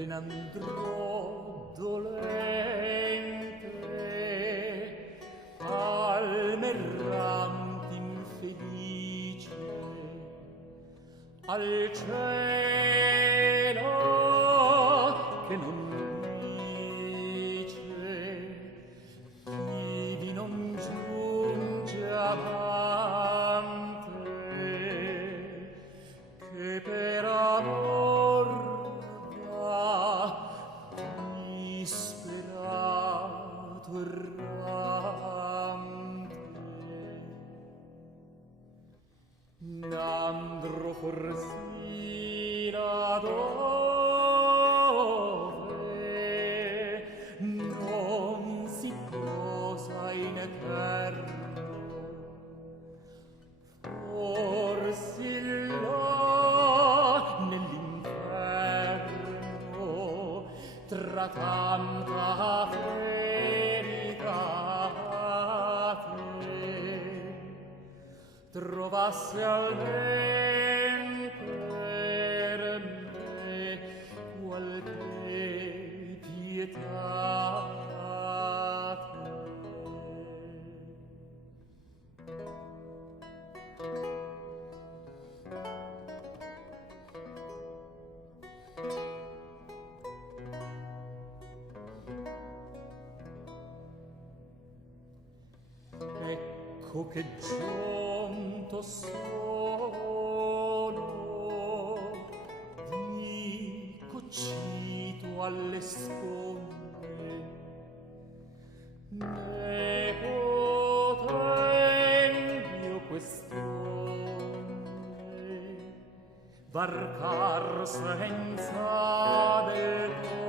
ve n'andrò dolente alme erranti infelice al cielo che non dice ivi non giunge amante che per amor va disperato errante. N'andro fors'ira dove non si posa in eterno, forsi là nell'inferno tra tanta verità trovasse almen per me qualche pietate. Ecco che giunto sono, dico cito alle sponde, ne potendo quest'onde varcar senza del